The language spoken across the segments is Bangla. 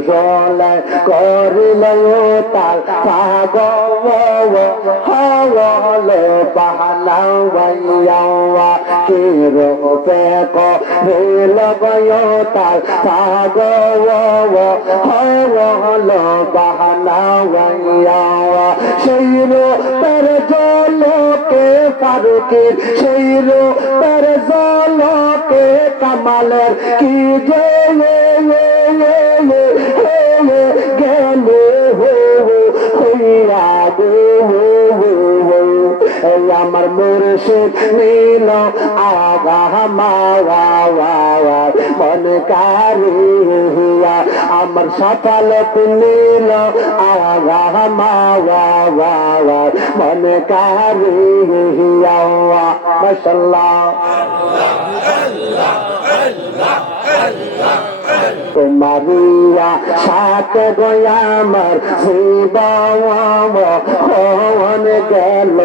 কৌশলে করিল তার পাগল হলে বাহানা বাইয়া কি রূপে করিল তার পাগল হল বাইয়া সেই রূপের জলকে ফারুকের সেই রূপের জলকে কামালের কি যে আমার মুর্শিদ নীল আগা মাওয়া মন কারিয়া। আমার সফলত নীল আগা মাওয়া মন কারিয়া। মাশাল্লাহ তোমারিয়া সাথে গয়ামার শিবন গেল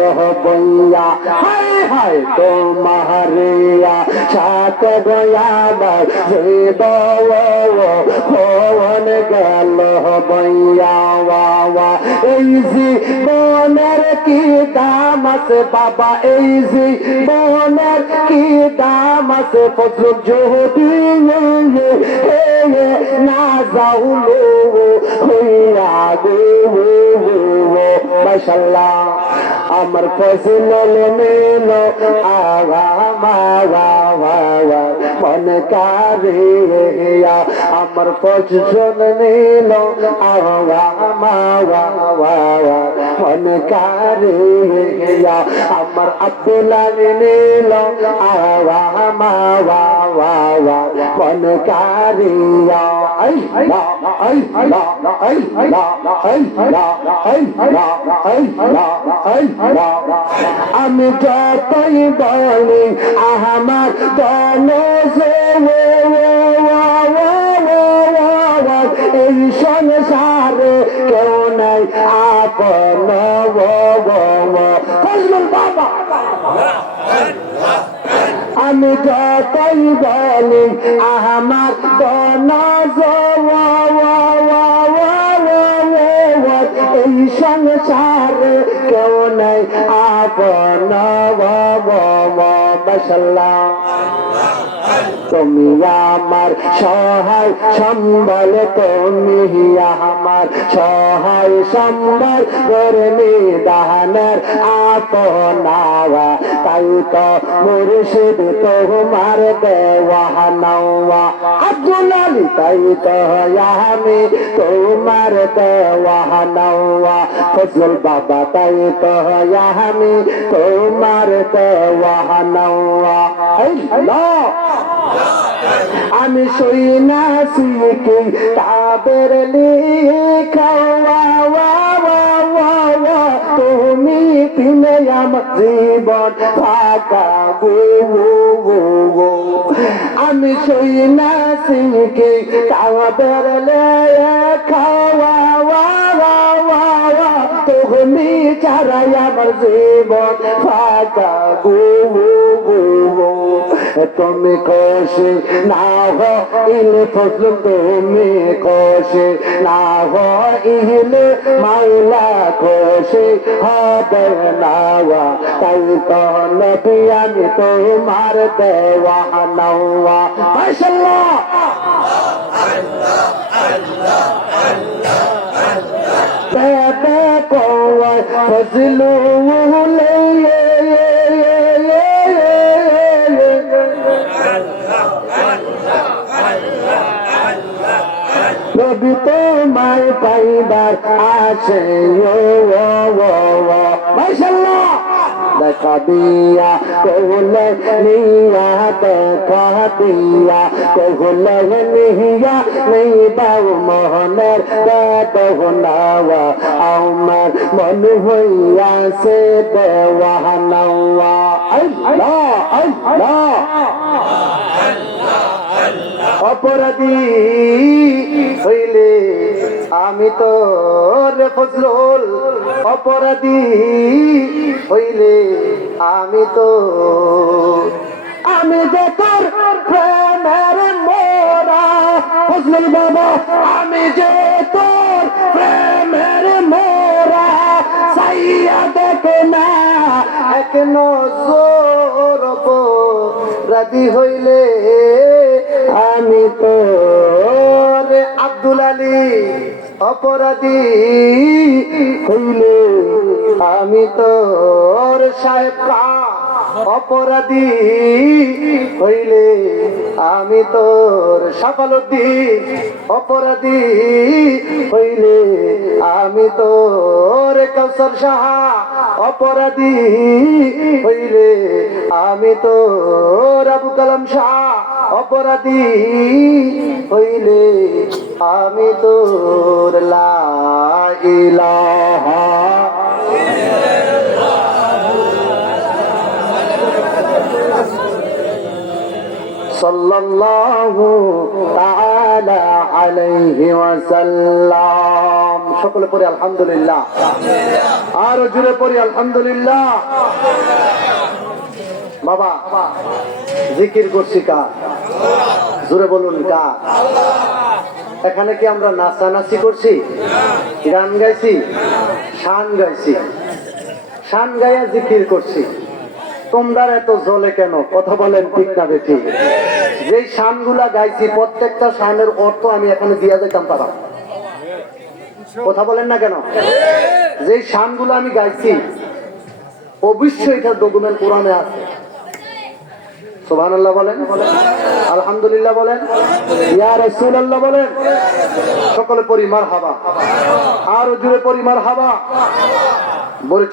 বইয়া। হাই হাই তোমারিয়া সাথে গয়ামার শিবন গেল বইয়া। বাবা এই জীবনের কি দাম আছে বাবা, এই জীবনের কি দাম আছে ফসল যদি না যাউলো হইয়া গো মাশাল্লাহ আমার ফসল মেল আগা মাওয়া মন কারিয়া আমার ফসল মেল আগা মাওয়া মন কারিয়া আমার আব্দুল্লাহ নিল আগা মাওয়া মন আই লা আমি যতই বলি আমার দল এই সংসারে কেউ নাই আপন বাবা আমি যতই বলি আমার দনাজ এই সংসারে কেউ নাই আপন মশাল্লাহ তুমি আমার সহায় সম্বল, তুমি আমার সহায় সম্বল। গরমি দাহানের আপনাওয়া তাই তো মুর্শিদ তোমার দেওয়া নওয়া। আব্দুল আলী, তাই তো আমি তোমার দেওয়া নওয়া। ফজল বাবা, তাই তো আমি তোমার দেওয়া নওয়া। আমি সই না তাদের তুমি দিলে আমার জীবন ফাঁকা গো আমি সই না তাদের লেখাওয়া তুমি চারাই আমার জীবন ফাঁকা গো। তুমি খুশি না হো ইলে ফসল তুমি খুশি না হো ইলে মাইলা খুশি, হবে নাওয়া, তাই তো নবী আমি তোমার দেওয়া নওয়া। মাশাল্লাহ বেবে কোয়া ফজলু নবী তোমায় পাইবার আছে, ও ও ও ও। মাশাআল্লাহ। দেখা দিয়া কহুলে নিয়া, দেখা দিয়া কহুলে নেই বাউ মোহনের দেবনাওয়া আমার মন হইয়াছে দেওয়া নাওয়া আল্লাহ আল্লাহ। অপরাধী হইলে আমি তো ফজলুল অপরাধী হইলে আমি তো আমি যে প্রেমের মোরা। ফজলুল বাবা, আমি যে তোর প্রেমের মোরা। সাইয়া দেখে না, এক নজর রাজি হইলে আমি তো আব্দুল আলী অপরাধী হইলে, আমি তোর সাহেব অপরাধী হইলে, আমি তোর সফলদ্দিন অপরাধী হইলে, আমি তোর কৌসর সাহা অপরাধী হইলে, আমি তোর আবু কালাম শাহ অপরাধী হইলে আমি তোর লা ইলাহা সাল্লাল্লাহু তাআলা আলাইহি ওয়াসাল্লাম। সকলে পড়ি আলহামদুলিল্লাহ। আর জুড়ে পড়ি আলহামদুলিল্লাহ। বাবা, জিকির করছি জুড়ে বলুন কা এখানে কি আমরা নাচানাচি করছি? গান গাইছি? শান গাইছি। শান গাইয়া জিকির করছি। তোমরা এত জলে কেন? কথা বলেন ঠিক না বেঠি। যেই শানগুলা গাইছি, প্রত্যেকটা শানের অর্থ আমি এখানে দিয়া যেতাম তারা। কথা বলেন না কেন? যেই শানগুলো আমি গাইছি, অবশ্যই এটার ডকুমেন্ট কোরআনে আছে। সুবহানাল্লাহ বলেন। আলহামদুলিল্লাহ বলেন। ইয়া রাসূলুল্লাহ বলেন। সকলে পরিমার হাবা। আর জুড়ে পরিমার হাবা। বলে